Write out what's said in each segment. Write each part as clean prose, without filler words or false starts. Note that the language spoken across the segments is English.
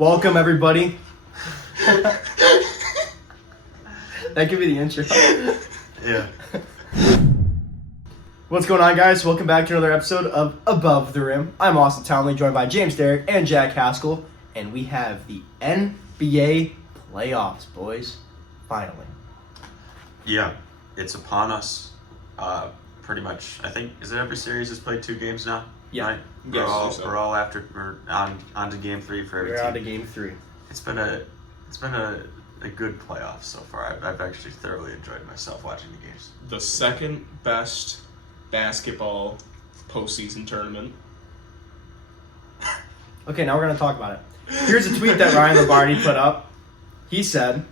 Welcome, everybody. That could be the intro. Yeah. What's going on, guys? Welcome back to another episode of Above the Rim. I'm Austin Townley, joined by James Derrick and Jack Haskell, and we have the NBA playoffs, boys. Finally. Yeah, it's upon us. Pretty much, I think, is it every series has played 2 games now? Yeah. Right? Yes, We're all after, we're on to game 3 for every We're team. on to game 3. It's been a good playoff so far. I've actually thoroughly enjoyed myself watching the games. The second best basketball postseason tournament. Okay, now we're going to talk about it. Here's a tweet that Ryan Lombardi put up. He said,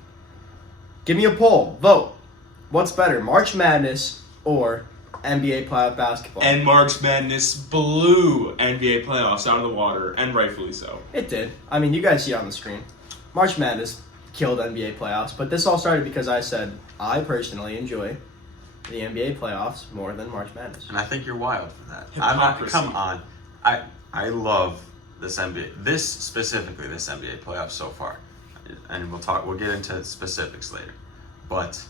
"Give me a poll. Vote. What's better, March Madness or NBA playoff basketball?" And March Madness blew NBA playoffs out of the water, and rightfully so. It did. I mean, you guys see it on the screen. March Madness killed NBA playoffs, but this all started because I said I personally enjoy the NBA playoffs more than March Madness. And I think you're wild for that. Hypocrisy. Come on. I love this NBA. This NBA playoff so far. And we'll get into specifics later. But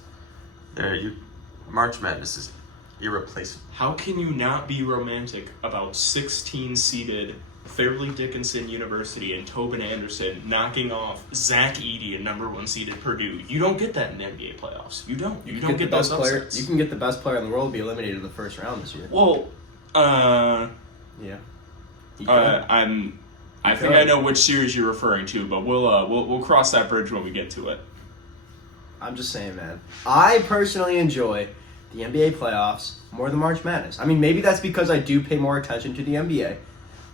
March Madness is irreplaceable. How can you not be romantic about 16-seeded Fairleigh Dickinson University and Tobin Anderson knocking off Zach Edey and number 1 seeded Purdue? You don't get that in the NBA playoffs. You don't. You don't get those upsets. You can get the best player in the world be eliminated in the first round this year. Well, Yeah. You could. I think I know which series you're referring to, but we'll cross that bridge when we get to it. I'm just saying, man. I personally enjoy the NBA playoffs more than March Madness. I mean, maybe that's because I do pay more attention to the NBA.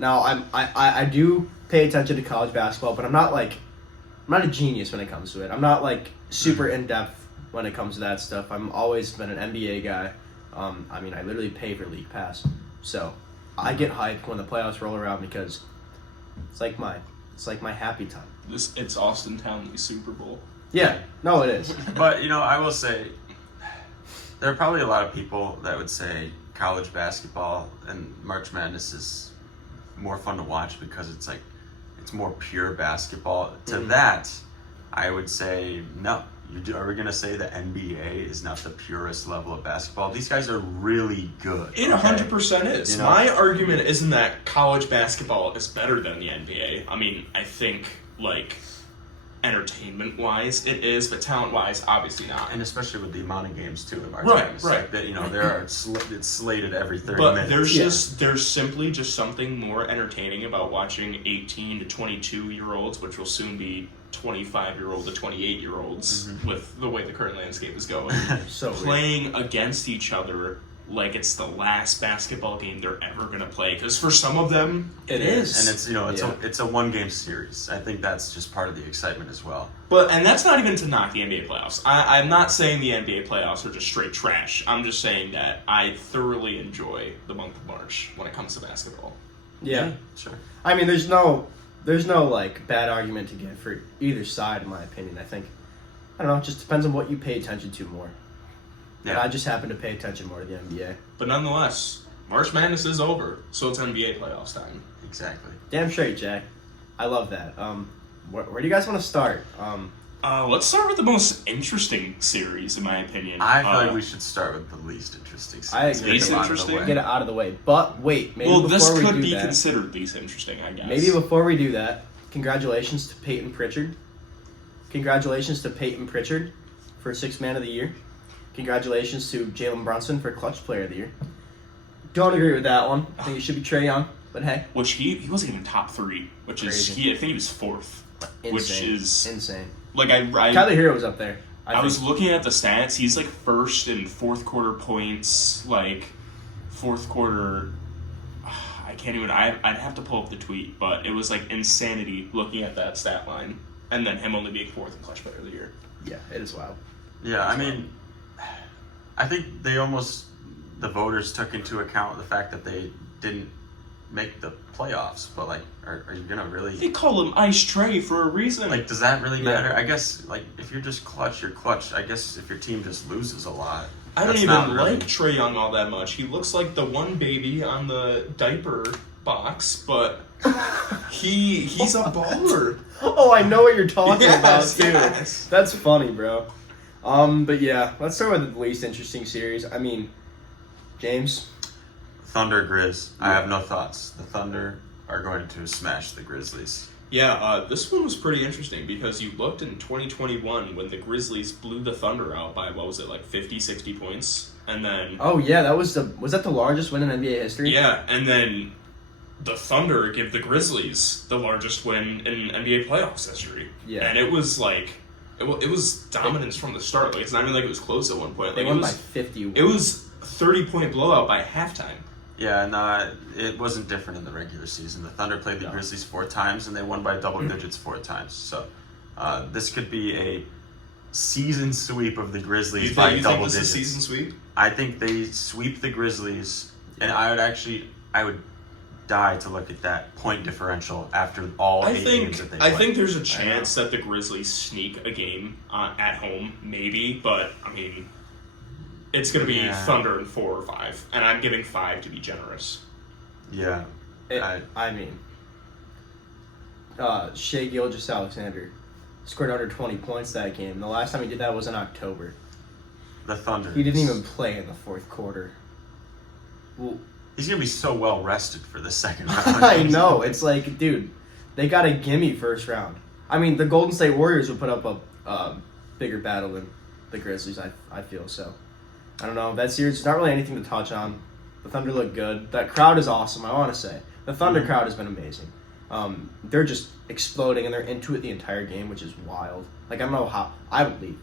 Now, I do pay attention to college basketball, but I'm not a genius when it comes to it. I'm not like super in depth when it comes to that stuff. I'm always been an NBA guy. I mean, I literally pay for League Pass, so I get hyped when the playoffs roll around because it's like my happy time. It's Austin Townley's Super Bowl. Yeah, no, it is. But, I will say, there are probably a lot of people that would say college basketball and March Madness is more fun to watch because it's more pure basketball. To that, I would say no. Are we going to say the NBA is not the purest level of basketball? These guys are really good. It 100% is. My argument isn't that college basketball is better than the NBA. I mean, I think, entertainment-wise, it is, but talent-wise, obviously not. And especially with the amount of games, too, in March Right, Madness. right. It's slated every 30 But minutes. there's simply just something more entertaining about watching 18 to 22-year-olds, which will soon be 25-year-old to 28-year-olds with the way the current landscape is going, So playing against each other like it's the last basketball game they're ever going to play. Because for some of them, it is. And it's a one-game series. I think that's just part of the excitement as well. And that's not even to knock the NBA playoffs. I'm not saying the NBA playoffs are just straight trash. I'm just saying that I thoroughly enjoy the month of March when it comes to basketball. Yeah. Sure. I mean, there's no bad argument to give for either side, in my opinion. I think, I don't know, it just depends on what you pay attention to more. Yeah. And I just happen to pay attention more to the NBA. But nonetheless, March Madness is over, so it's NBA playoffs time. Exactly. Damn straight, Jack. I love that. Where do you guys want to start? Let's start with the most interesting series, in my opinion. I feel like we should start with the least interesting series. I agree. Least interesting? Get it out of the way. But wait, maybe Well, this before we could do be that, considered least interesting, I guess. maybe before we do that, congratulations to Peyton Pritchard. Congratulations to Peyton Pritchard for Sixth Man of the Year. Congratulations to Jalen Brunson for Clutch Player of the Year. Don't agree with that one. I think it should be Trae Young, but hey. Which he wasn't even top 3, which is, Crazy. I think he was 4th. Insane. Which is, insane. Tyler Tyler Herro was up there. I was looking at the stats. He's first in fourth quarter points, fourth quarter. I can't even. I'd have to pull up the tweet, but it was insanity looking at that stat line, and then him only being 4th in Clutch Player of the Year. Yeah, it is wild. Yeah, I mean, I think the voters took into account the fact that they didn't make the playoffs, but are you gonna really? They call him Ice Trae for a reason. Does that really matter? I guess if you're just clutch, you're clutch. I guess if your team just loses a lot, I don't that's even not really... like Trae Young all that much. He looks like the one baby on the diaper box, but he's a baller. Oh, I know what you're talking Yes, about, too. yes. That's funny, bro. But yeah, let's start with the least interesting series. I mean, James? Thunder Grizz. I have no thoughts. The Thunder are going to smash the Grizzlies. Yeah, this one was pretty interesting because you looked in 2021 when the Grizzlies blew the Thunder out by, what was it, like 50, 60 points? And then... Oh, yeah, was that the largest win in NBA history? Yeah, and then the Thunder give the Grizzlies the largest win in NBA playoffs history. Yeah. And it was like... It was dominance from the start. Like, it's not even like it was close at one point. They Like, won it was, by 50. It was a 30-point blowout by halftime. Yeah, no, it wasn't different in the regular season. The Thunder played the Grizzlies 4 times, and they won by double digits 4 times. So this could be a season sweep of the Grizzlies by double digits. This is a season sweep? I think they sweep the Grizzlies, and I would die to look at that point differential after all 8 games that they I played. think there's a chance that the Grizzlies sneak a game at home, maybe, but I mean, it's going to be Thunder in 4 or 5, and I'm giving 5 to be generous. Yeah. I mean, Shai Gilgeous-Alexander scored under 20 points that game. The last time he did that was in October. The Thunder. He didn't even play in the fourth quarter. Well, He's going to be so well rested for the second round. I know. It's like, dude, they got a gimme first round. I mean, the Golden State Warriors would put up a bigger battle than the Grizzlies, I feel. So, I don't know. That series is not really anything to touch on. The Thunder look good. That crowd is awesome, I want to say. The Thunder crowd has been amazing. They're just exploding, and they're into it the entire game, which is wild. Like, I don't know how. I would leave.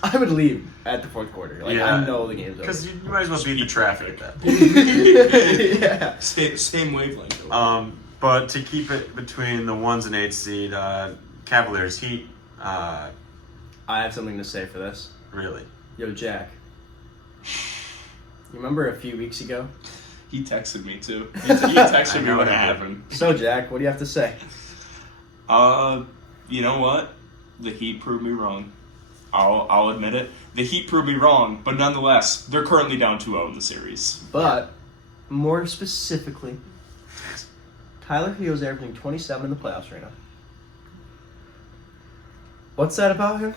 I would leave at the fourth quarter. Like, I know the game's over. Because you might as well beat the traffic at that point. Yeah. Same wavelength. But to keep it between the 1s and 8 seed, Cavaliers, Heat, I have something to say for this. really. Yo, Jack. You remember a few weeks ago? He texted me, too. He texted me when it happened. So, Jack, what do you have to say? You know what? The Heat proved me wrong. I'll admit it. The Heat proved me wrong, but nonetheless, they're currently down 2-0 in the series. But, more specifically, Tyler Hero's averaging 27 in the playoffs right now. What's that about him?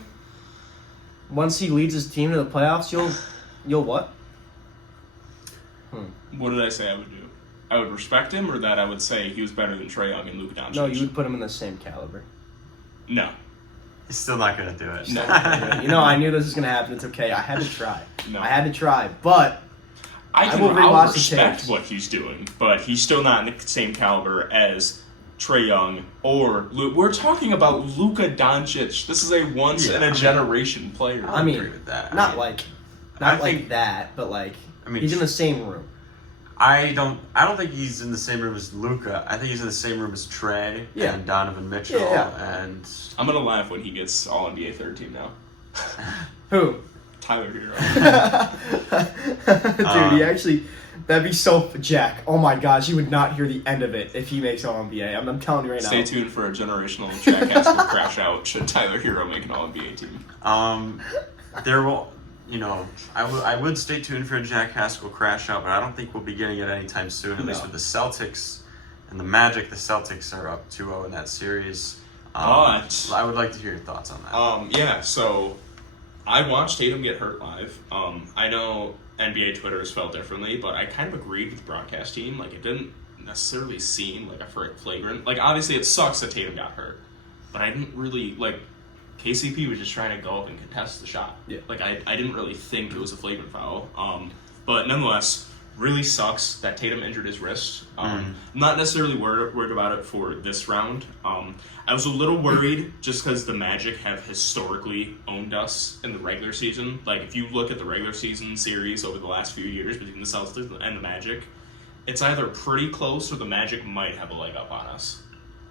Once he leads his team to the playoffs, you'll what? What did I say I would do? I would respect him, or that I would say he was better than Trae Young and Luka Doncic? No, you would put him in the same caliber. No. He's still not going to do it. No. You know, I knew this was going to happen. It's okay. I had to try. No. I had to try. But I'll will rewatch the respect tapes. what he's doing, but he's still not in the same caliber as Trae Young or we're talking about Luka Doncic. This is a once in a generation player. I mean, agree with that. not I like think- that, but like I mean, he's in the same room. I don't think he's in the same room as Luka. I think he's in the same room as Trey and Donovan Mitchell and I'm gonna laugh when he gets All NBA third team now. Who? Tyler Hero. Dude, he actually. That'd be so Jack. Oh my gosh, you would not hear the end of it if he makes All NBA. I'm telling you right Stay now. tuned for a generational jackass will crash out should Tyler Hero make an All NBA team. there will, I would stay tuned for a Jack Haskell crash out, but I don't think we'll be getting it anytime soon. At least with the Celtics and the Magic, the Celtics are up 2-0 in that series. But I would like to hear your thoughts on that. Yeah. So I watched Tatum get hurt live. I know NBA Twitter has felt differently, but I kind of agreed with the broadcast team. Like, it didn't necessarily seem like a flagrant. Like, obviously, it sucks that Tatum got hurt, but I didn't really like. KCP was just trying to go up and contest the shot. Yeah. Like, I didn't really think it was a flagrant foul. But nonetheless, really sucks that Tatum injured his wrist. I'm not necessarily worried about it for this round. I was a little worried just because the Magic have historically owned us in the regular season. Like, if you look at the regular season series over the last few years between the Celtics and the Magic, it's either pretty close or the Magic might have a leg up on us.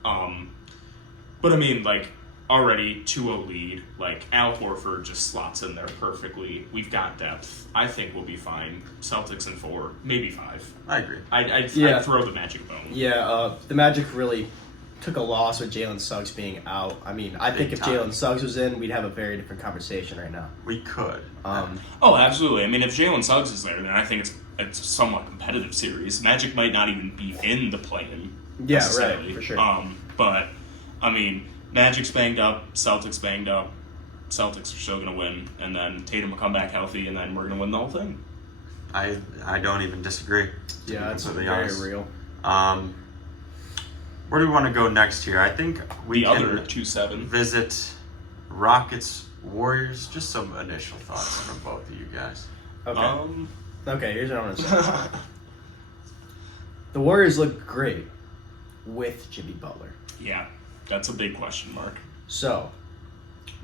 But I mean, like, already 2-0 lead. Like, Al Horford just slots in there perfectly. We've got depth. I think we'll be fine. Celtics in 4, maybe 5. I agree. I'd throw the Magic bone. Yeah, the Magic really took a loss with Jalen Suggs being out. I mean, I think if Jalen Suggs was in, we'd have a very different conversation right now. We could. Oh, absolutely. I mean, if Jalen Suggs is there, then I think it's a somewhat competitive series. Magic might not even be in the play-in. Yeah, necessarily. right, for sure. But I mean, Magic's banged up, Celtics banged up. Celtics are still gonna win, and then Tatum will come back healthy, and then we're gonna win the whole thing. I don't even disagree. To Yeah, be it's completely very honest. real. Where do we want to go next here? I think we The can other 2-7. visit Rockets Warriors. Just some initial thoughts from both of you guys. Okay. Okay, here's what I'm gonna say. The Warriors look great with Jimmy Butler. Yeah, that's a big question mark. So,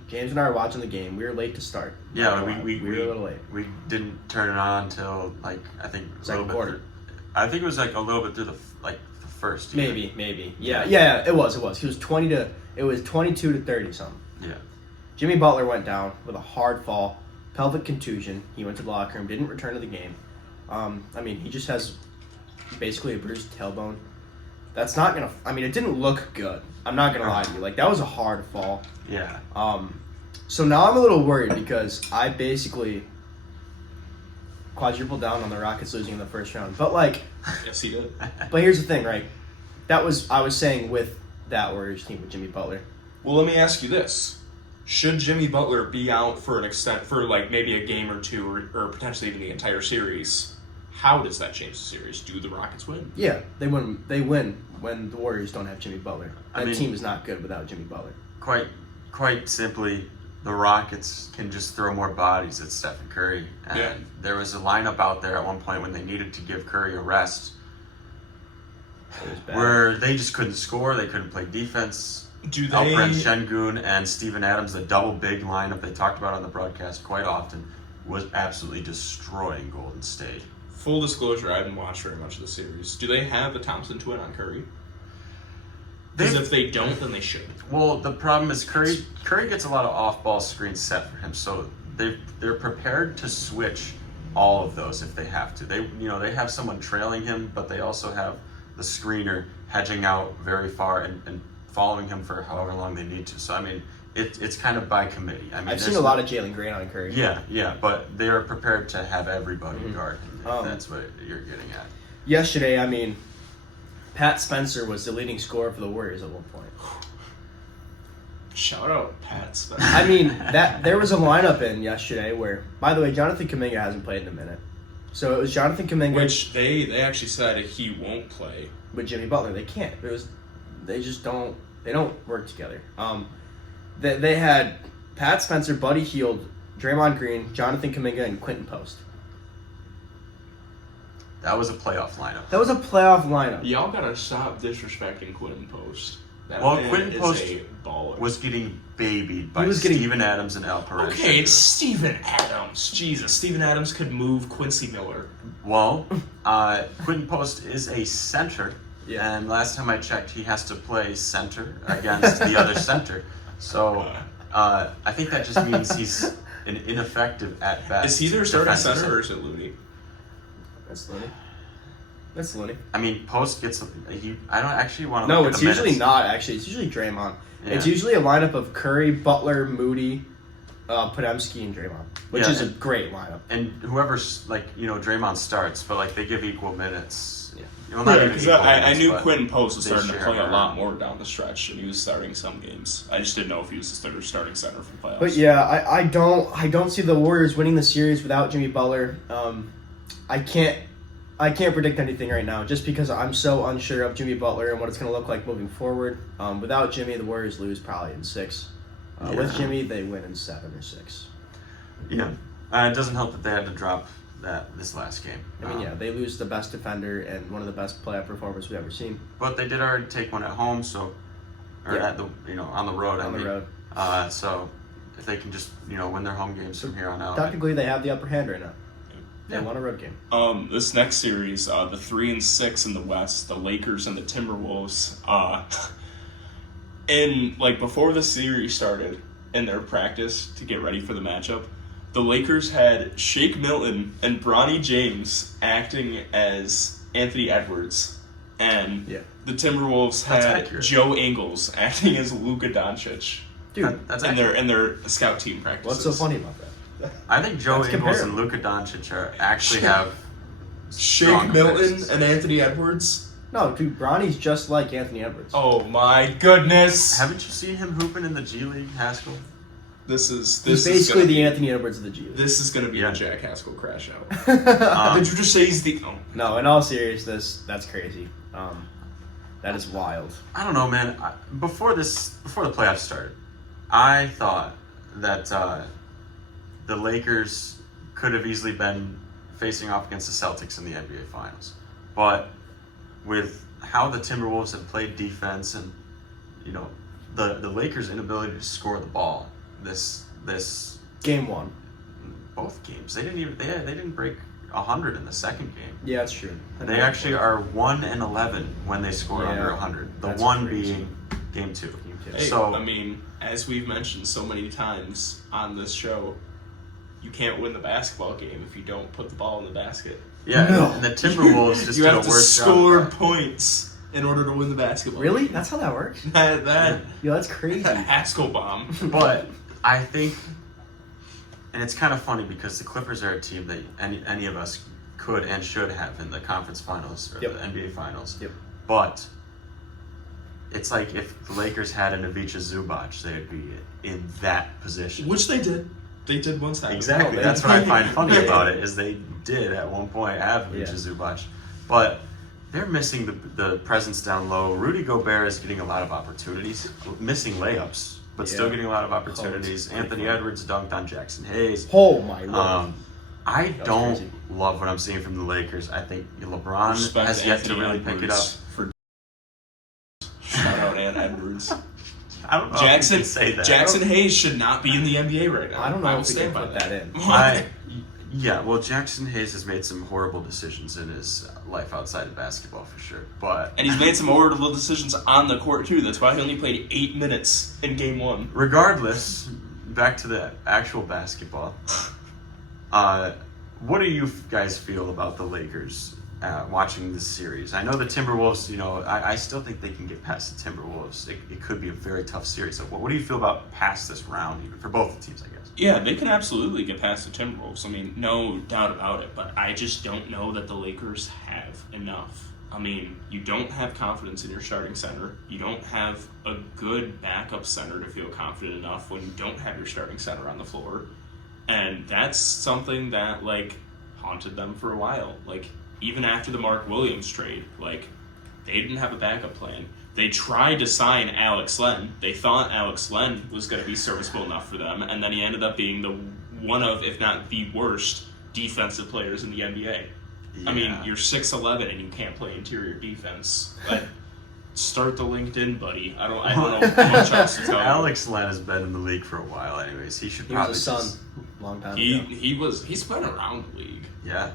James and I were watching the game. We were late to start. Yeah, we were a little late. We didn't turn it on until like I think a Second little bit quarter. through, I think it was like a little bit through the first. even. Maybe. Yeah. It was. He was 22 to 30 something. Yeah. Jimmy Butler went down with a hard fall, pelvic contusion. He went to the locker room, didn't return to the game. I mean, he just has basically a bruised tailbone. That's not gonna. I mean, it didn't look good. I'm not gonna lie to you. Like, that was a hard fall. Yeah. So now I'm a little worried because I basically quadrupled down on the Rockets losing in the first round. But like, Yes, he did. but here's the thing, right? I was saying with that Warriors team with Jimmy Butler. Well, let me ask you this: should Jimmy Butler be out for an extent for like maybe a game or two, or potentially even the entire series? How does that change the series? Do the Rockets win? Yeah, they win. They win when the Warriors don't have Jimmy Butler. I That mean- team is not good without Jimmy Butler. Quite simply, the Rockets can just throw more bodies at Stephen Curry. And Yeah. there was a lineup out there at one point when they needed to give Curry a rest, It was bad. where they just couldn't score, they couldn't play defense. Do they? Alperen Şengün and Steven Adams, the double big lineup they talked about on the broadcast quite often, was absolutely destroying Golden State. Full disclosure: I haven't watched very much of the series. Do they have a Thompson twin on Curry? Because They've- if they don't, then they should. Well, the problem is Curry gets a lot of off-ball screens set for him, so they're prepared to switch all of those if they have to. They have someone trailing him, but they also have the screener hedging out very far and following him for however long they need to. So I mean, it's kind of by committee. I mean, I've seen a lot of Jalen Green on Curry. Yeah, but they are prepared to have everybody guard him. If Um, that's what you're getting at. Yesterday, I mean, Pat Spencer was the leading scorer for the Warriors at one point. Shout out Pat Spencer. I mean, that there was a lineup in yesterday where, by the way, Jonathan Kuminga hasn't played in a minute. So it was Jonathan Kuminga Which they actually said he won't play. with Jimmy Butler. They can't. They just don't. They don't work together. They had Pat Spencer, Buddy Hield, Draymond Green, Jonathan Kuminga, and Quentin Post. That was a playoff lineup. That was a playoff lineup. Y'all gotta stop disrespecting Quentin Post. That Well, man Quentin is Post a baller. Was getting babied by was getting- Steven Adams and Alperen. Okay, it's Şengün. Steven Adams. Jesus, Steven Adams could move Quincy Miller. Well, Quentin Post is a center, Yeah. and last time I checked, he has to play center against the other center. So I think that just means he's an ineffective at best. Is he their starting defensive center or is it Looney? That's Looney. I mean, Post gets. I don't actually want to. No, look it's at the usually minutes. not, actually. It's usually Draymond. Yeah. It's usually a lineup of Curry, Butler, Moody, Potemski, and Draymond, which Yeah. is a great lineup. And whoever's Draymond starts, but they give equal minutes. Yeah. Well, not even 'Cause equal I minutes, knew but Quentin Post was they starting to share play a around. lot more down the stretch, and he was starting some games. I just didn't know if he was the starting center for playoffs. But yeah, I don't see the Warriors winning the series without Jimmy Butler. I can't predict anything right now just because I'm so unsure of Jimmy Butler and what it's going to look like moving forward. Without Jimmy, the Warriors lose probably in 6. With Yeah. Jimmy, they win in 7 or 6. Yeah, it doesn't help that they had to drop this last game. I mean, yeah, they lose the best defender and one of the best playoff performers we've ever seen But they did already take one at home, Yeah. at the on the road. on the road. So if they can just win their home games from here on out. Technically, they have the upper hand right now. They Yeah. won a road game. This next series, the 3 and 6 in the West, the Lakers and the Timberwolves, before the series started in their practice to get ready for the matchup, the Lakers had Shake Milton and Bronny James acting as Anthony Edwards, and Yeah. the Timberwolves That's had accurate. Joe Ingles acting as Luka Doncic Dude, That's in accurate. their scout team practices. what's so funny about that? I think Joe That's Ingles comparable. and Luka Doncic actually have Shake Milton and Anthony Edwards. No, dude, Bronny's just like Anthony Edwards. Oh my goodness! Haven't you seen him hooping in the G League, Haskell? This is He's basically the Anthony Edwards of the G League. This is gonna be Yeah. the Jack Haskell crash out. Did you just say he's the? Oh. No, in all seriousness, that's crazy. That is wild. I don't know, man. Before the playoffs started, I thought that the Lakers could have easily been facing off against the Celtics in the NBA Finals, but with how the Timberwolves have played defense and the Lakers' inability to score the ball this Game 1. both games, they didn't break 100 in the second game. Yeah, that's true. They actually are 1-11 when they score Yeah, under 100. The that's one crazy. being game 2. Hey, So I mean, as we've mentioned so many times on this show, you can't win the basketball game if you don't put the ball in the basket. yeah, No. and the Timberwolves just You did a have to worse score job. points in order to win the basketball. Really? game. That's how that works? that Yo, that's crazy. Haskell bomb. But I think, and it's kind of funny because the Clippers are a team that any of us could and should have in the conference finals or Yep. the NBA finals. Yep. But it's like if the Lakers had an Ivica Zubac, they'd be in that position. Which they did. They did one time. Exactly. Oh, That's what I find funny about it is they did at one point have Ivica Yeah. Zubac, but they're missing the presence down low. Rudy Gobert is getting a lot of opportunities, missing layups, but still Yeah. getting a lot of opportunities. Pretty Anthony fun. Edwards dunked on Jackson Hayes. Oh, my lord. I was don't crazy. love what I'm seeing from the Lakers. I think LeBron Respect has yet to Anthony really pick it up. Edwards for shout out Ant Edwards. I don't know if you Jackson can say that. Jackson Hayes should not be in the NBA right now. I don't know will if we stand can by put that in. Yeah, well, Jackson Hayes has made some horrible decisions in his life outside of basketball for sure. But And he's made some horrible decisions on the court too. That's why he only played 8 minutes in game 1. regardless, back to the actual basketball. What do you guys feel about the Lakers watching this series? I know the Timberwolves, I still think they can get past the Timberwolves. It could be a very tough series. So what do you feel about past this round, even for both the teams, I guess? Yeah, they can absolutely get past the Timberwolves. I mean, no doubt about it. But I just don't know that the Lakers have enough. I mean, you don't have confidence in your starting center. You don't have a good backup center to feel confident enough when you don't have your starting center on the floor. And that's something that, haunted them for a while. Even after the Mark Williams trade, they didn't have a backup plan. They tried to sign Alex Len. They thought Alex Len was going to be serviceable enough for them, and then he ended up being one of, if not the worst, defensive players in the NBA. I mean, Yeah. you're 6'11" and you can't play interior defense. Start the LinkedIn, buddy. I don't know much else to tell you. Alex Len has been in the league for a while, anyways. He should He probably was a son just- a long time He ago. he's been around the league. Yeah.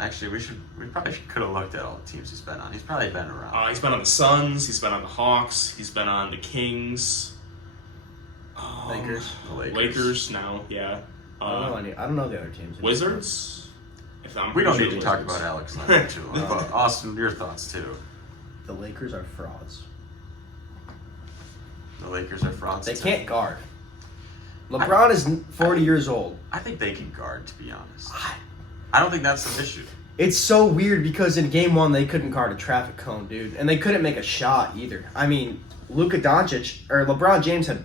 Actually, we probably could have looked at all the teams he's been on. He's probably been around. He's been on the Suns. He's been on the Hawks. He's been on the Kings. Lakers. The Lakers. Lakers now, yeah. I don't know the other teams. Wizards. If I'm We don't pretty need to sure talk Wizards. about Alex Len too long. But Austin, your thoughts too. The Lakers are frauds. The Lakers are frauds. They too. can't guard. LeBron is 40 years old. I think they can guard, to be honest. I don't think that's the issue. It's so weird because in game 1 they couldn't guard a traffic cone, dude, and they couldn't make a shot either. I mean, Luka Doncic or LeBron James had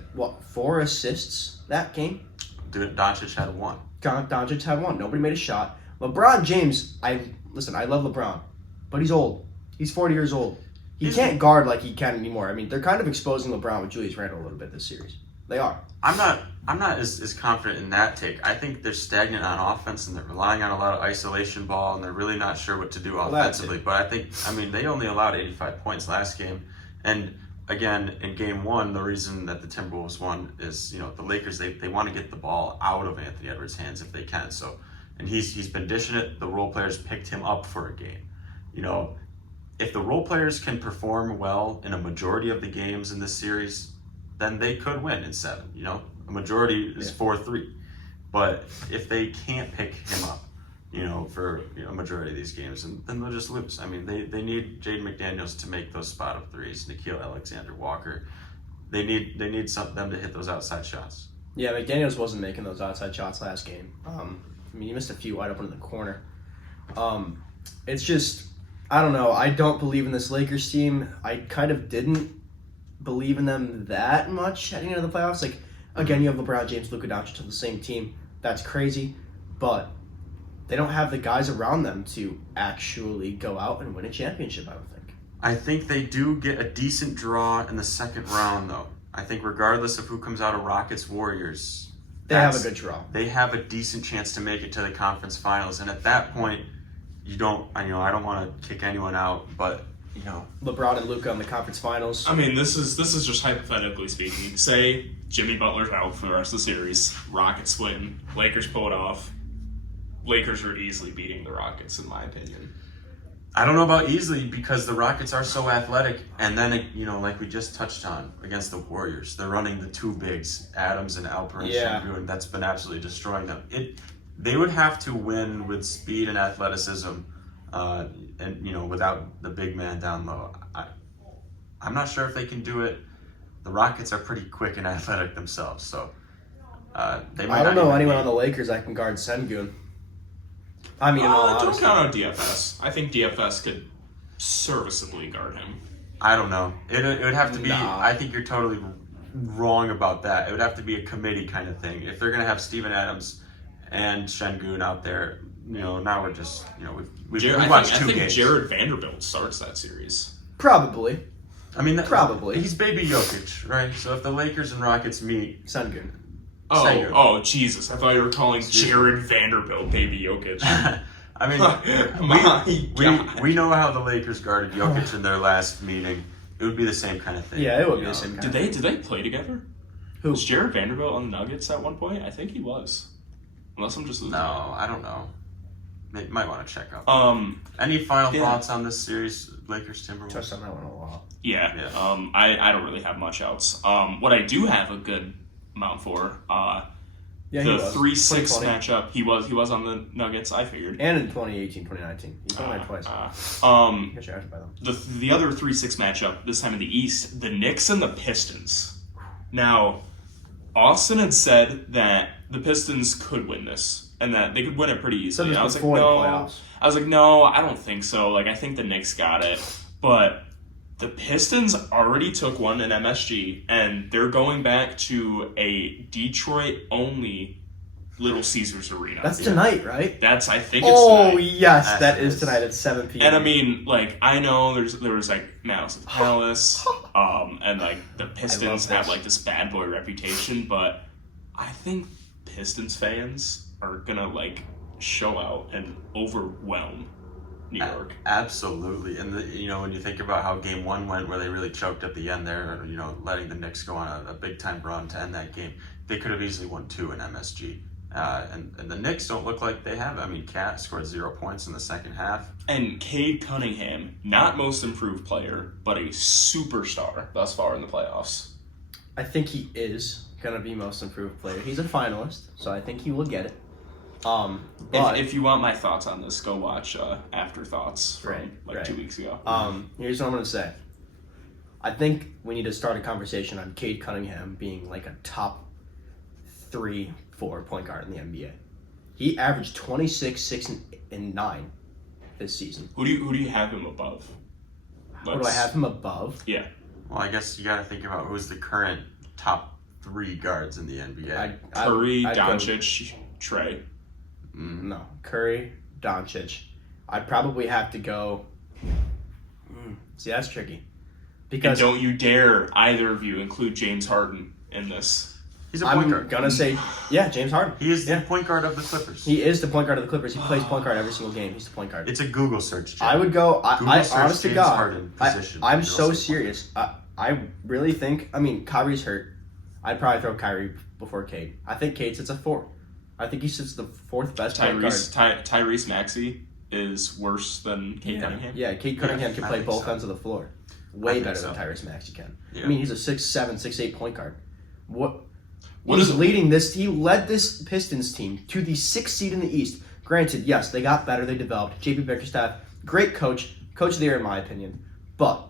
4 assists that game. Dude, Doncic had one. Doncic had 1. Nobody made a shot. LeBron James, I love LeBron, but he's old. He's 40 years old. He can't guard like he can anymore. I mean, they're kind of exposing LeBron with Julius Randle a little bit this series. They are. I'm not as confident in that take. I think they're stagnant on offense and they're relying on a lot of isolation ball and they're really not sure what to do offensively. But I mean, they only allowed 85 points last game. And again, in game 1, the reason that the Timberwolves won is, the Lakers, they want to get the ball out of Anthony Edwards' hands if they can. So, and he's been dishing it. The role players picked him up for a game. If the role players can perform well in a majority of the games in this series, then they could win in 7. A majority is 4-3. But if they can't pick him up, for a majority of these games, and then they'll just lose. I mean, they need Jaden McDaniels to make those spot up threes. Nikhil Alexander-Walker, they need them to hit those outside shots. Yeah, McDaniels wasn't making those outside shots last game. He missed a few wide open in the corner. It's just, I don't know. I don't believe in this Lakers team. I kind of didn't believe in them that much heading into the playoffs. Like, again, you have LeBron James, Luka Doncic on the same team. That's crazy. But they don't have the guys around them to actually go out and win a championship, I don't think. I think they do get a decent draw in the second round, though. I think regardless of who comes out of Rockets Warriors, They have a good draw. They have a decent chance to make it to the conference finals, and at that point, I don't want to kick anyone out, but LeBron and Luka in the conference finals. I mean, this is just hypothetically speaking. Say Jimmy Butler's out for the rest of the series. Rockets win. Lakers pull it off. Lakers are easily beating the Rockets, in my opinion. I don't know about easily because the Rockets are so athletic, and then like we just touched on against the Warriors, they're running the two bigs, Adams and Alperen Sengun, and that's been absolutely destroying them. They would have to win with speed and athleticism, and without the big man down low. I'm not sure if they can do it. The Rockets are pretty quick and athletic themselves, so they might. I don't know anyone on the Lakers that can guard Sengun. I mean, in all don't honesty. count out DFS. I think DFS could serviceably guard him. I don't know. It would have to be. Nah. I think you're totally wrong about that. It would have to be a committee kind of thing. If they're gonna have Steven Adams and Sengun out there, now we're just we've watched two games. I think Jared Vanderbilt starts that series. Probably. I mean, Probably. he's baby Jokic, right? So if the Lakers and Rockets meet, Sengun. Sengun. Oh, Jesus! I thought you were calling Jared Vanderbilt baby Jokic. I mean, God. we know how the Lakers guarded Jokic in their last meeting. It would be the same kind of thing. Yeah, it would be the same kind Did they play together? Who? Was Jared Vanderbilt on the Nuggets at one point? I think he was. Unless I'm just losing. No, I don't know. Might want to check up. Any final thoughts on this series, Lakers Timberwolves? Touched on that one a lot. Yeah. I don't really have much else. What I do have a good amount for, Yeah, the he was. 3-6 2020. matchup. He was on the Nuggets. I figured. And in 2018, 2019. He's done that twice. Um, You got drafted by them. the other 3-6 matchup this time in the East, the Knicks and the Pistons. Now, Austin had said that the Pistons could win this and that they could win it pretty easily. Said And this before the playoffs. I was like, no, I don't think so. Like, I think the Knicks got it, but the Pistons already took one in MSG, and they're going back to a Detroit-only Little Caesars Arena. That's tonight, right? I think it's Oh, tonight. yes, that Yes, is tonight at 7 p.m. And I mean, like, I know there was like Malice at the Palace, and like the Pistons have this. like this bad boy reputation, but I think Pistons fans are gonna like show out and overwhelm New York. Absolutely, and when you think about how Game 1 went, where they really choked at the end there, letting the Knicks go on a big time run to end that game, they could have easily won 2 in MSG. And the Knicks don't look like they have. I mean, Cat scored 0 points in the second half. And Cade Cunningham, not most improved player, but a superstar thus far in the playoffs. I think he is going to be most improved player. He's a finalist, so I think he will get it. But If you want my thoughts on this, go watch Afterthoughts from Right. 2 weeks ago. Here's what I'm going to say. I think we need to start a conversation on Cade Cunningham being like a top 3-4 point guard in the NBA. He averaged 26, 6, and 9 this season. Who do you have him above? What do I have him above? Yeah. Well, I guess you got to think about who's the current top 3 guards in the NBA. Curry, I'd go- Doncic, Trey. No, Curry, Doncic. I'd probably have to go. See, that's tricky. And Because don't you dare either of you include James Harden in this. He's a point I'm guard. gonna say, yeah, James Harden. He is Yeah. the point guard of the Clippers. He is the point guard of the Clippers. He plays point guard every single game. He's the point guard. It's a Google search. Jeff. I would go. Google I search honest to James God, Harden position, I'm and so you'll see serious. I really think. I mean, Kyrie's hurt. I'd probably throw Kyrie before Cade. I think Cade sits at 4. I think he sits the 4th best point guard. Tyrese Maxey is worse than Cade Cunningham. Yeah, Cade Cunningham can I play think both so. ends of the floor. I Way think better so. than Tyrese Maxey can. Yeah. I mean, he's a 6'7", 6'8" point guard. What is he's it? leading this? He led this Pistons team to the 6th seed in the East. Granted, yes, they got better. They developed. JP Bickerstaff, great coach of the year in my opinion. But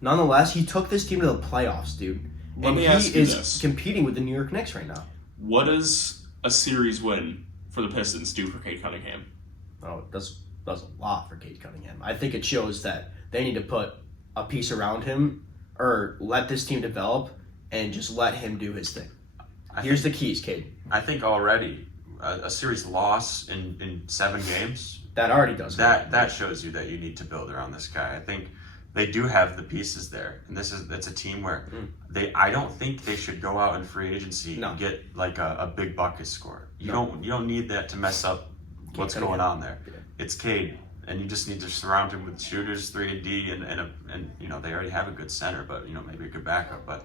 nonetheless, he took this team to the playoffs, dude. Let And me he ask you is this. competing with the New York Knicks right now. What does a series win for the Pistons do for Cade Cunningham? does a lot for Cade Cunningham. I think it shows that they need to put a piece around him or let this team develop and just let him do his thing. Here's the keys, Cade. I think already a series loss in 7 games, That already does that shows you that you need to build around this guy. I think they do have the pieces there, and it's a team where I don't think they should go out in free agency and get like a big bucket score. You don't need that to mess up what's going on there. Yeah. It's Cade, and you just need to surround him with shooters, 3 and D, and they already have a good center, but maybe a good backup. But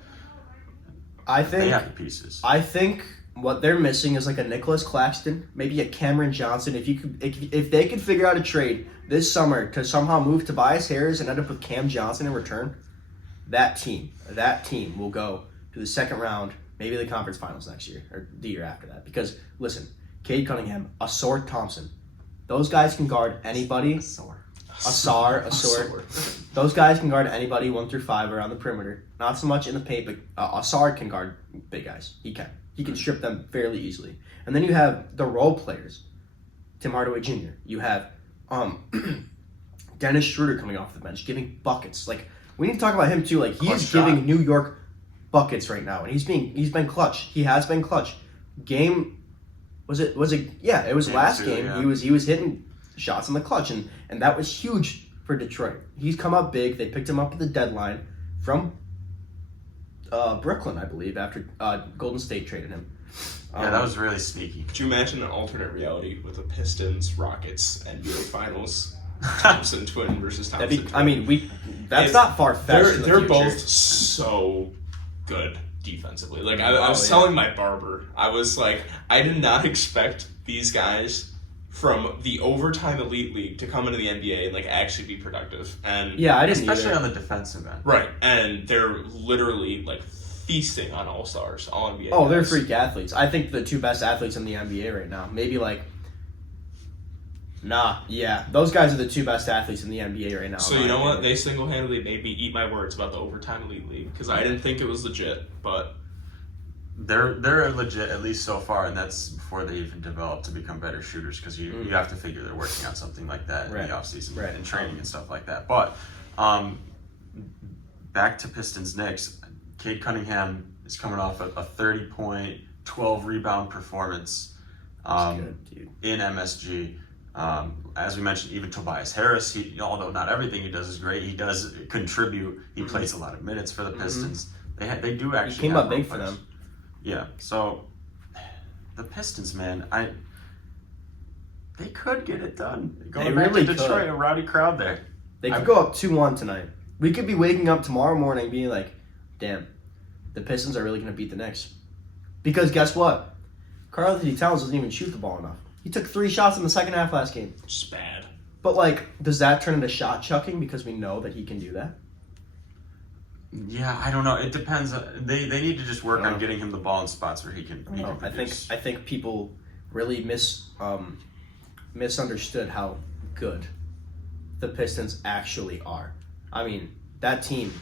I think they have the pieces. I think what they're missing is like a Nicholas Claxton, maybe a Cameron Johnson. If they could figure out a trade this summer to somehow move Tobias Harris and end up with Cam Johnson in return, that team will go to the second round, maybe the conference finals next year or the year after that. Because listen, Cade Cunningham, Asor Thompson, those guys can guard anybody. Asar. Those guys can guard anybody 1 through 5 around the perimeter. Not so much in the paint, but Asar can guard big guys. He can. He can strip them fairly easily. And then you have the role players. Tim Hardaway Jr. You have Dennis Schroeder coming off the bench, giving buckets. Like, we need to talk about him too. Like, he is giving New York buckets right now, and he's been clutch. He has been clutch. It was last game. Yeah. He was hitting shots in the clutch, and that was huge for Detroit. He's come up big. They picked him up at the deadline from Brooklyn, I believe, after Golden State traded him. Yeah, that was really sneaky. Could you imagine an alternate reality with the Pistons, Rockets, NBA Finals? Thompson twin versus Thompson twin. That's not far fetched. They're both so good defensively. Like I was telling my barber, I was like, I did not expect these guys from the overtime elite league to come into the NBA and like actually be productive. And yeah, I didn't especially either. on the defensive end. Right, and they're literally like feasting on all stars, all NBA. Oh, guys. they're freak athletes. I think the 2 best athletes in the NBA right now. Maybe like. Those guys are the 2 best athletes in the NBA right now. So you know what? They single-handedly made me eat my words about the overtime elite league because I didn't think it was legit, but They're legit, at least so far, and that's before they even develop to become better shooters, because you have to figure they're working on something like that in the offseason and training and stuff like that. But back to Pistons-Knicks, Cade Cunningham is coming off a 30-point, 12-rebound performance in MSG. As we mentioned, even Tobias Harris, although not everything he does is great, he does contribute. He plays a lot of minutes for the Pistons. They do actually he came have up big players. for them. Yeah, so the Pistons, man, they could get it done. Going back really to Detroit, could. a rowdy crowd there. They could go up 2-1 tonight. We could be waking up tomorrow morning being like, damn, the Pistons are really going to beat the Knicks. Because guess what? Karl-Anthony Towns doesn't even shoot the ball enough. He took 3 shots in the second half last game. just bad. But, like, does that turn into shot chucking because we know that he can do that? Yeah, I don't know. It depends. They need to just work on getting him the ball in spots where he can I produce. think people really misunderstood how good the Pistons actually are. I mean, that team,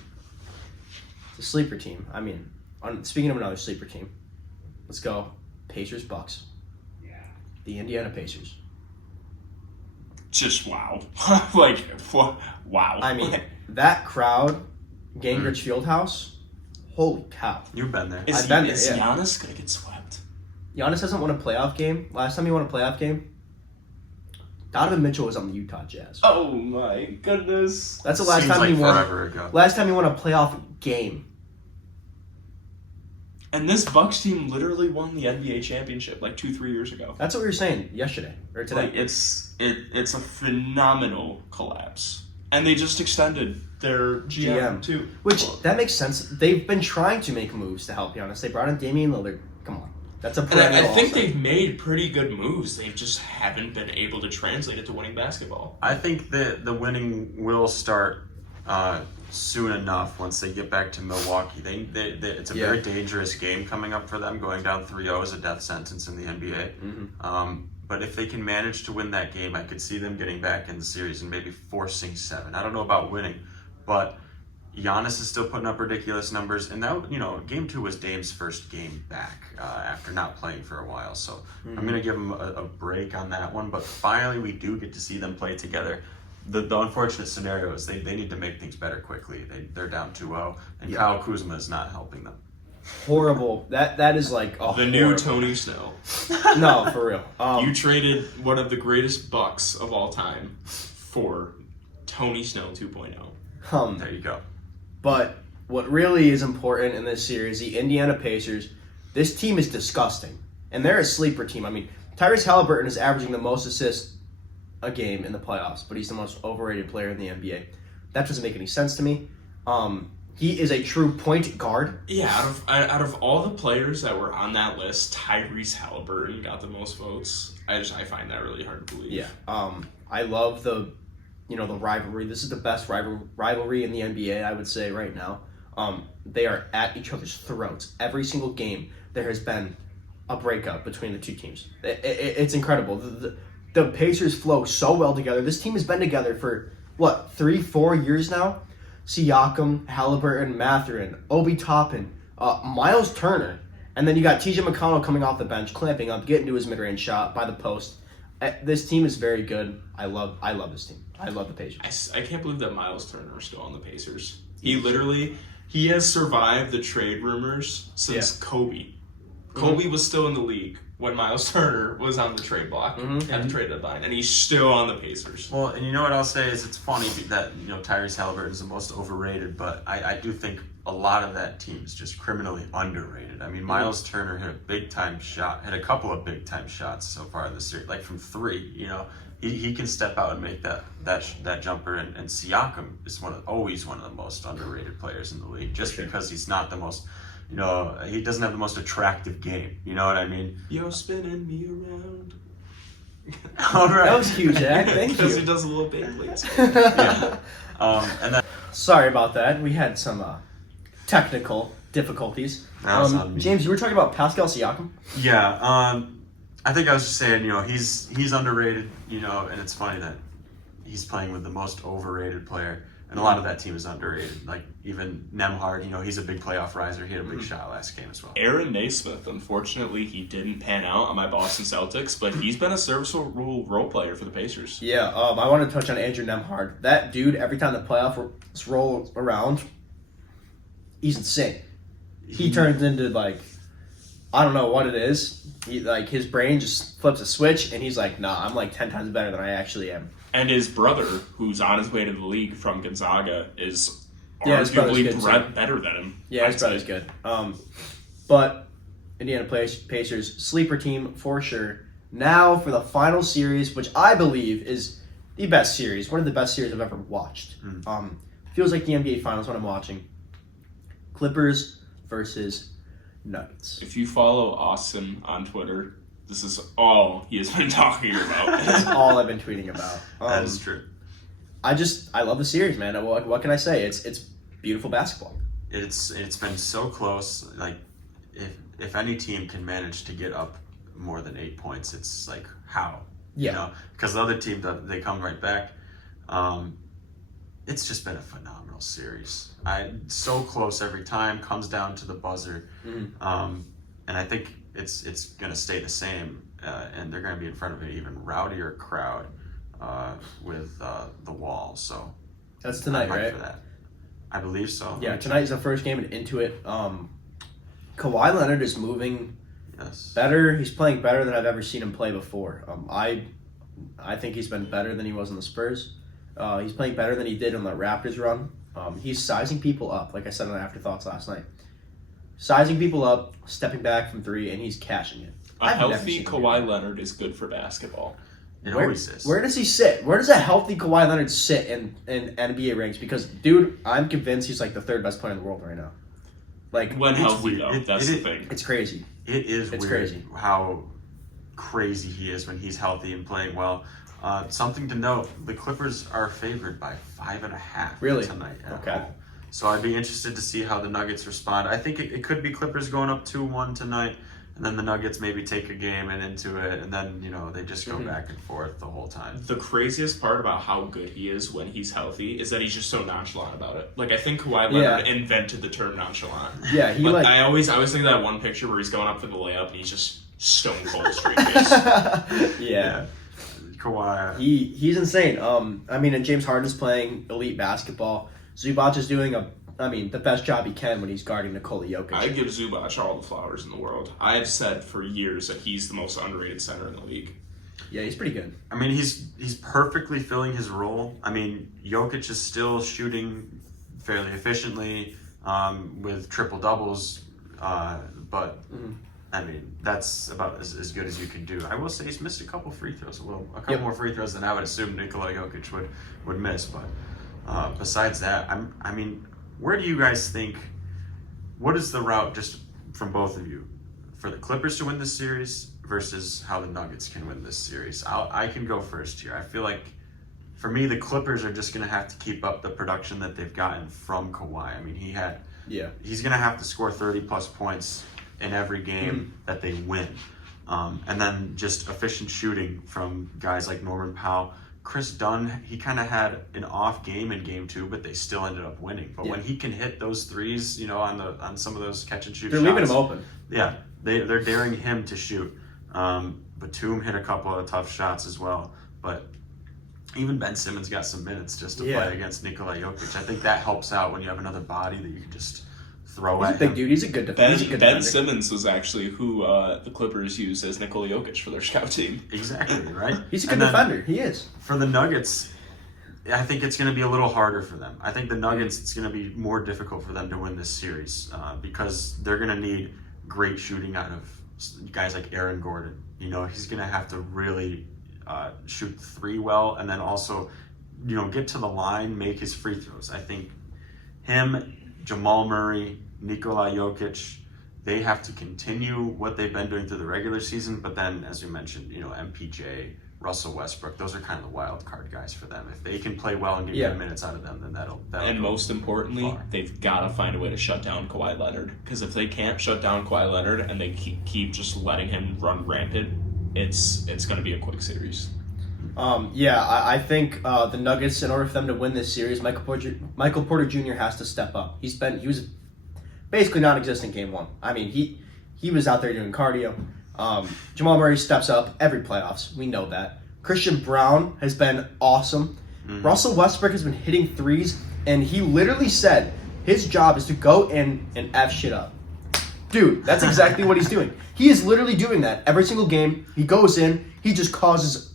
it's a sleeper team. I mean, speaking of another sleeper team, let's go Pacers Bucks. Yeah. The Indiana Pacers. Just wow. Like, wow. I mean, that crowd, Gingrich Fieldhouse, holy cow. You've been there. Is I've been there, Giannis going to get swept? Giannis hasn't won a playoff game. Last time he won a playoff game, Donovan Mitchell was on the Utah Jazz. Oh my goodness. That's the last Seems time like he won. forever ago. Last time he won a playoff game. And this Bucks team literally won the NBA championship like 2-3 years ago. That's what we were saying yesterday or today. Like it's a phenomenal collapse. And they just extended their GM too. Which, that makes sense. They've been trying to make moves to help be honest. They brought in Damian Lillard. Come on. That's a And perennial I think all-star. they've made pretty good moves. They just haven't been able to translate it to winning basketball. I think the winning will start soon enough once they get back to Milwaukee. It's a very dangerous game coming up for them. Going down 3-0 is a death sentence in the NBA. But if they can manage to win that game, I could see them getting back in the series and maybe forcing 7. I don't know about winning, but Giannis is still putting up ridiculous numbers, and that game 2 was Dame's first game back after not playing for a while. So I'm gonna give him a break on that one. But finally, we do get to see them play together. The unfortunate scenario is they need to make things better quickly. They're down 2-0, and Kyle Kuzma is not helping them. Horrible. That is like The new Tony Snow. No, for real. You traded one of the greatest Bucks of all time for Tony Snow 2.0. There you go. But what really is important in this series, the Indiana Pacers, this team is disgusting. And they're a sleeper team. I mean, Tyrese Halliburton is averaging the most assists a game in the playoffs, but he's the most overrated player in the NBA. That doesn't make any sense to me. He is a true point guard. Yeah, out of all the players that were on that list, Tyrese Halliburton got the most votes. I find that really hard to believe. Yeah. I love the rivalry. This is the best rivalry in the NBA, I would say, right now. They are at each other's throats. Every single game, there has been a breakup between the two teams. It's incredible. The Pacers flow so well together. This team has been together for, 3-4 years now? Siakam, Halliburton, Mathurin, Obi Toppin, Miles Turner. And then you got TJ McConnell coming off the bench, clamping up, getting to his mid-range shot by the post. This team is very good. I love this team. I love the Pacers. I can't believe that Miles Turner is still on the Pacers. He has survived the trade rumors since Kobe. Kobe was still in the league when Miles Turner was on the trade block at the trade deadline, and he's still on the Pacers. Well, and you know what I'll say is it's funny that Tyrese Halliburton is the most overrated, but I do think a lot of that team is just criminally underrated. I mean, Miles Turner hit a couple of big time shots so far in the series, like from 3. He can step out and make that jumper, and Siakam is always one of the most underrated players in the league, just because he's not the most. He doesn't have the most attractive game. You know what I mean? You're spinning me around. All right. That was cute, Jack. Thank you. Because he does a little Beyblade. Yeah. And then Sorry about that. We had some technical difficulties. That was on me. James, you were talking about Pascal Siakam? yeah, I think I was just saying, he's underrated. And it's funny that he's playing with the most overrated player. And a lot of that team is underrated. Like, even Nembhard, he's a big playoff riser. He had a big shot last game as well. Aaron Naismith, unfortunately, he didn't pan out on my Boston Celtics, but he's been a serviceable role player for the Pacers. Yeah, I want to touch on Andrew Nembhard. That dude, every time the playoffs roll around, he's insane. He turns into, I don't know what it is. His brain just flips a switch, and he's like, nah, I'm 10 times better than I actually am. And his brother, who's on his way to the league from Gonzaga, is his brother's arguably good, better than him. Yeah, his brother's good. But Indiana Pacers, sleeper team for sure. Now for the final series, which I believe is the best series, one of the best series I've ever watched. Feels like the NBA Finals when I'm watching. Clippers versus Nuggets. If you follow Austin on Twitter, this is all he has been talking about. That's all I've been tweeting about. That is true. I love the series, man. What can I say? It's beautiful basketball. It's been so close. Like, if any team can manage to get up more than 8 points, it's like, how? Yeah. Because the other team, they come right back. It's just been a phenomenal series. So close every time, comes down to the buzzer. And I think it's going to stay the same, and they're going to be in front of an even rowdier crowd with the Wall. So that's tonight, right? For that. I believe so. Yeah, tonight is the first game into it. Kawhi Leonard is moving better. He's playing better than I've ever seen him play before. I think he's been better than he was in the Spurs. He's playing better than he did on the Raptors run. He's sizing people up, like I said on Afterthoughts last night. Sizing people up, stepping back from 3, and he's cashing it. A healthy Kawhi Leonard is good for basketball. Always is. Where does he sit? Where does a healthy Kawhi Leonard sit in NBA ranks? Because, dude, I'm convinced he's the 3rd best player in the world right now. When healthy, though, that's the thing. It's crazy. It's weird crazy how crazy he is when he's healthy and playing well. Something to note, the Clippers are favored by 5.5 tonight at home. So I'd be interested to see how the Nuggets respond. I think it could be Clippers going up 2-1 tonight. and then the Nuggets maybe take a game and into it, and then they just go Mhm. back and forth the whole time. The craziest part about how good he is when he's healthy is that he's just so nonchalant about it. Like, I think Kawhi Leonard invented the term nonchalant. Yeah, he Like, like. I always think of that one picture where he's going up for the layup and he's just stone cold straight face. Yeah. Kawhi. He's insane. I mean, and James Harden's playing elite basketball. Zubac is doing the best job he can when he's guarding Nikola Jokic. I give Zubac all the flowers in the world. I have said for years that he's the most underrated center in the league. Yeah, he's pretty good. I mean, he's perfectly filling his role. I mean, Jokic is still shooting fairly efficiently with triple doubles, but I mean that's about as good as you can do. I will say he's missed a couple free throws. Well, a couple more free throws than I would assume Nikola Jokic would miss. But besides that, I mean, where do you guys think? What is the route, just from both of you, for the Clippers to win this series versus how the Nuggets can win this series? I can go first here. I feel like, for me, the Clippers are just going to have to keep up the production that they've gotten from Kawhi. I mean, he's going to have to score 30-plus points in every game that they win. And then just efficient shooting from guys like Norman Powell. Chris Dunn, he kind of had an off game in game 2, but they still ended up winning. But when he can hit those threes, on some of those catch and shoot They're shots, leaving him open. Yeah, they're daring him to shoot. Batum hit a couple of tough shots as well. But even Ben Simmons got some minutes just to play against Nikola Jokic. I think that helps out when you have another body that you can just throw He's at a big him. dude. He's a good defender. Ben Simmons was actually who the Clippers used as Nikola Jokic for their scout team. Exactly, right? He's a good defender. He is. For the Nuggets, I think it's going to be a little harder for them. I think the Nuggets, it's going to be more difficult for them to win this series because they're going to need great shooting out of guys like Aaron Gordon. He's going to have to really shoot the three well, and then also, get to the line, make his free throws. I think him, Jamal Murray, Nikola Jokic, they have to continue what they've been doing through the regular season, but then, as you mentioned, MPJ, Russell Westbrook, those are kind of the wild card guys for them. If they can play well and get good minutes out of them, then that'll and most importantly, far. they've got to find a way to shut down Kawhi Leonard. Because if they can't shut down Kawhi Leonard and they keep just letting him run rampant, it's going to be a quick series. I think the Nuggets, in order for them to win this series, Michael Porter Jr. has to step up. He was basically non-existent game 1. I mean, he was out there doing cardio. Jamal Murray steps up every playoffs. We know that. Christian Brown has been awesome. Russell Westbrook has been hitting threes, and he literally said his job is to go in and F shit up. Dude, that's exactly what he's doing. He is literally doing that every single game. He goes in, he just causes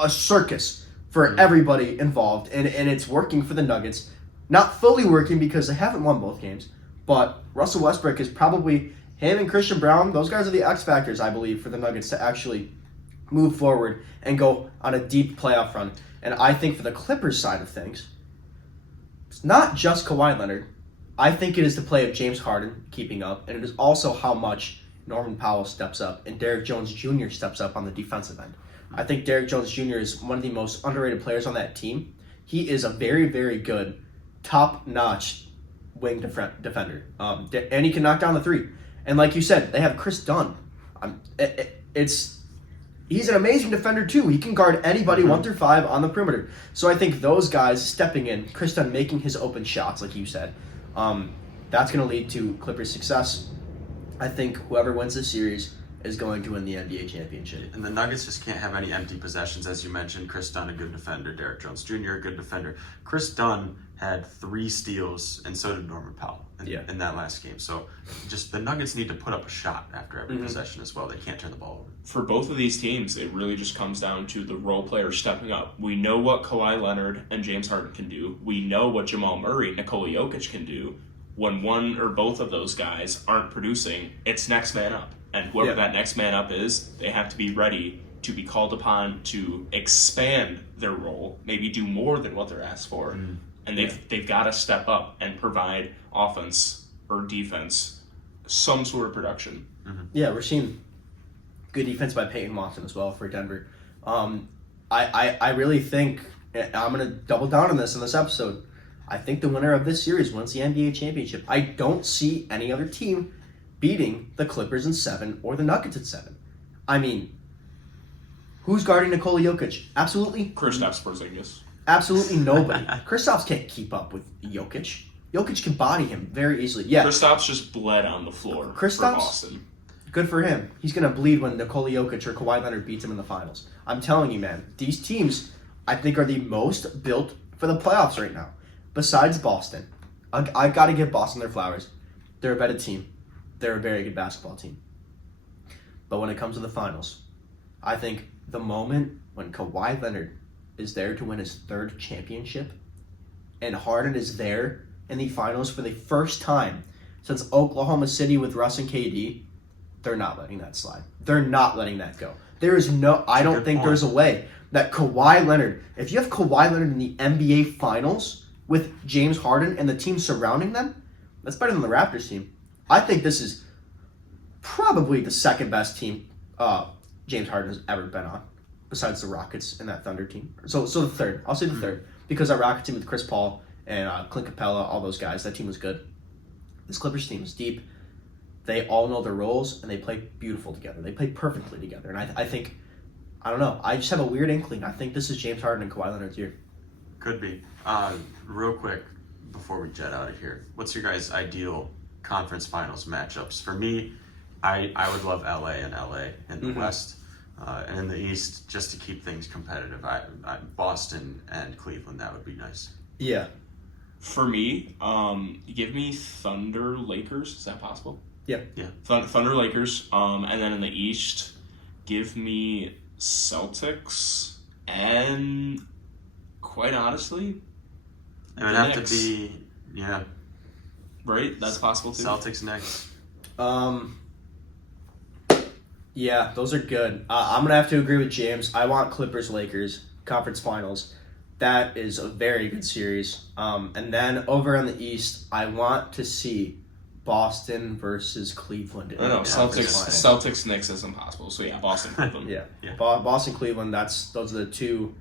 a circus for everybody involved, and it's working for the Nuggets. Not fully working because they haven't won both games, but Russell Westbrook is probably, him and Christian Brown, those guys are the X factors, I believe, for the Nuggets to actually move forward and go on a deep playoff run. And I think for the Clippers side of things, it's not just Kawhi Leonard. I think it is the play of James Harden keeping up, and it is also how much Norman Powell steps up and Derrick Jones Jr. steps up on the defensive end. I think Derrick Jones Jr. is one of the most underrated players on that team. He is a very, very good, top-notch wing defender. And he can knock down the three. And like you said, they have Chris Dunn. He's an amazing defender too. He can guard anybody 1 through 5 on the perimeter. So I think those guys stepping in, Chris Dunn making his open shots, like you said, that's going to lead to Clippers' success. I think whoever wins this series is going to win the NBA championship. And the Nuggets just can't have any empty possessions, as you mentioned. Chris Dunn, a good defender. Derrick Jones Jr., a good defender. Chris Dunn had 3 steals, and so did Norman Powell in that last game. So just the Nuggets need to put up a shot after every possession as well. They can't turn the ball over. For both of these teams, it really just comes down to the role players stepping up. We know what Kawhi Leonard and James Harden can do. We know what Jamal Murray, Nikola Jokic can do. When one or both of those guys aren't producing, it's next man up. And whoever that next man up is, they have to be ready to be called upon to expand their role, maybe do more than what they're asked for. And they've got to step up and provide offense or defense, some sort of production. Yeah, we're seeing good defense by Peyton Watson as well for Denver. I really think, I'm going to double down on this in this episode, I think the winner of this series wins the NBA championship. I don't see any other team beating the Clippers in 7 or the Nuggets in 7. I mean, who's guarding Nikola Jokic? Absolutely Kristaps Porzingis. Absolutely nobody. Kristaps can't keep up with Jokic. Jokic can body him very easily. Yeah, Kristaps just bled on the floor for Kristaps? Boston. good for him. He's going to bleed when Nikola Jokic or Kawhi Leonard beats him in the finals. I'm telling you, man, these teams, I think, are the most built for the playoffs right now. Besides Boston. I got to give Boston their flowers. They're a better team. They're a very good basketball team. But when it comes to the finals, I think the moment when Kawhi Leonard is there to win his third championship and Harden is there in the finals for the first time since Oklahoma City with Russ and KD, they're not letting that slide. They're not letting that go. There is no, I don't think there's a way that Kawhi Leonard, if you have Kawhi Leonard in the NBA finals with James Harden and the team surrounding them, that's better than the Raptors team. I think this is probably the second best team James Harden has ever been on, besides the Rockets and that Thunder team. So the third. I'll say the third. Because that Rocket team with Chris Paul and Clint Capella, all those guys, that team was good. This Clippers team is deep. They all know their roles, and they play beautiful together. They play perfectly together. And I think, I don't know, I just have a weird inkling. I think this is James Harden and Kawhi Leonard's year. Could be. Real quick, before we jet out of here, what's your guys' ideal conference finals matchups? For me, I would love LA and LA in the West. And in the East, just to keep things competitive, Boston and Cleveland, that would be nice. Yeah. For me, give me Thunder Lakers. Is that possible? Yeah. Thunder Lakers. And then in the East, give me Celtics and, quite honestly, It would have to be, yeah. Right? That's possible too. Celtics next. Yeah, those are good. I'm going to have to agree with James. I want Clippers-Lakers conference finals. That is a very good series. And then over on the East, I want to see Boston versus Cleveland. No, Celtics Knicks is impossible. So yeah, Boston Cleveland. Yeah. Boston Cleveland. Those are the two.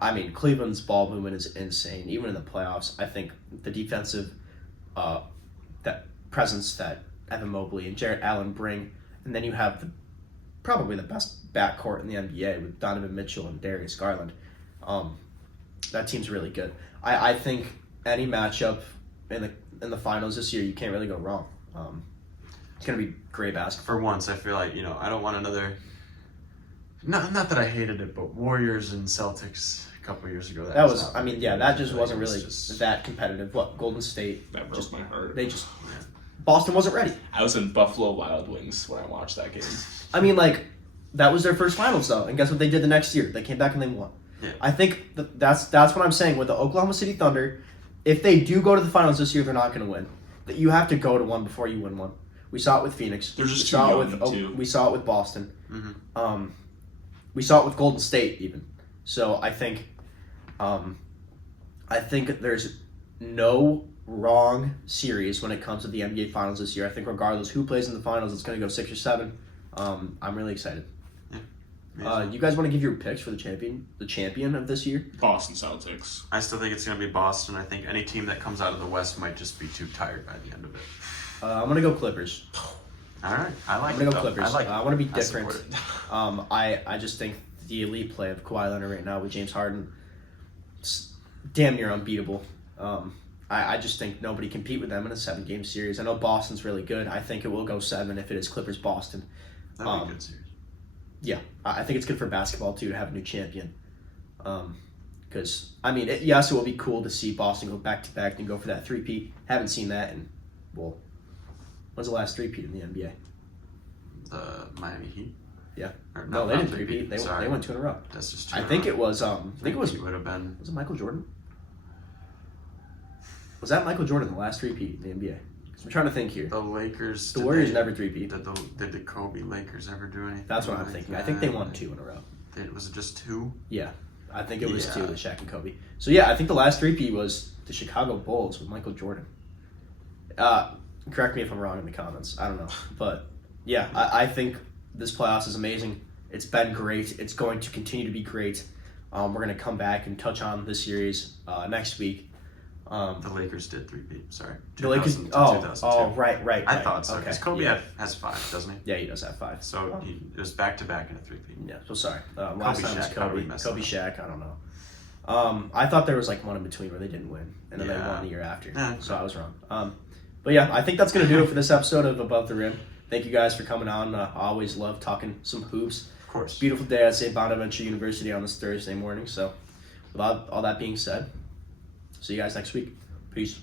I mean, Cleveland's ball movement is insane. Even in the playoffs, I think the defensive that presence that Evan Mobley and Jarrett Allen bring, and then you have probably the best backcourt in the NBA with Donovan Mitchell and Darius Garland. That team's really good. I think any matchup in the finals this year, you can't really go wrong. It's gonna be great basketball. For once, I feel like, I don't want another. Not that I hated it, but Warriors and Celtics a couple years ago. That just wasn't really just that competitive. What, Golden State? That broke my heart. Boston wasn't ready. I was in Buffalo Wild Wings when I watched that game. I mean, that was their first finals, though. And guess what they did the next year? They came back and they won. Yeah. I think that's what I'm saying with the Oklahoma City Thunder. If they do go to the finals this year, they're not going to win. That you have to go to one before you win one. We saw it with Phoenix. They're just too young, too. We saw it with Boston. Mm-hmm. We saw it with Golden State, even. So I think there's no wrong series when it comes to the NBA Finals this year. I think regardless who plays in the finals, it's going to go 6 or 7. I'm really excited. Yeah. You guys want to give your picks for the champion of this year? Boston Celtics. I still think it's going to be Boston. I think any team that comes out of the West might just be too tired by the end of it. I'm going to go Clippers. All right. I like I'm going to it, go though. Clippers. I want to be I support different. it. I just think the elite play of Kawhi Leonard right now with James Harden is damn near unbeatable. I just think nobody compete with them in a 7-game series. I know Boston's really good. I think it will go 7 if it is Clippers-Boston. That'd be a good series. Yeah, I think it's good for basketball, too, to have a new champion. Because, yes, it will be cool to see Boston go back-to-back and go for that 3-peat. Haven't seen that in, when's the last 3-peat in the NBA? The Miami Heat? Yeah. No, they didn't 3-peat. They went 2 in a row. That's just I think it was, it would have been. Was it Michael Jordan? Was that Michael Jordan the last 3-peat in the NBA? Because I'm trying to think here. The Lakers. The Warriors never 3-peat. Did the Kobe Lakers ever do anything? That's what I'm thinking. I think they won 2 in a row. Was it just 2? Yeah. I think it was 2 with Shaq and Kobe. So, yeah, I think the last 3-peat was the Chicago Bulls with Michael Jordan. Correct me if I'm wrong in the comments. I don't know. But, yeah, I think this playoffs is amazing. It's been great. It's going to continue to be great. We're going to come back and touch on this series next week. The Lakers did 3-peat. Sorry. The Lakers. 2000 Oh, 2002. right. I thought so. Okay. Because Kobe yeah. has 5, doesn't he? Yeah, he does have 5. So it was back to back in a 3-peat. Yeah, so sorry. Last time was Shaq probably Kobe. messed Kobe, it Shaq, I don't know. I thought there was like one in between where they didn't win, and then they Yeah. won the year after. Yeah. So I was wrong. But yeah, I think that's going to do it for this episode of Above the Rim. Thank you guys for coming on. I always love talking some hoops. Of course. Beautiful day at St. Bonaventure University on this Thursday morning. So, with all that being said, see you guys next week. Peace.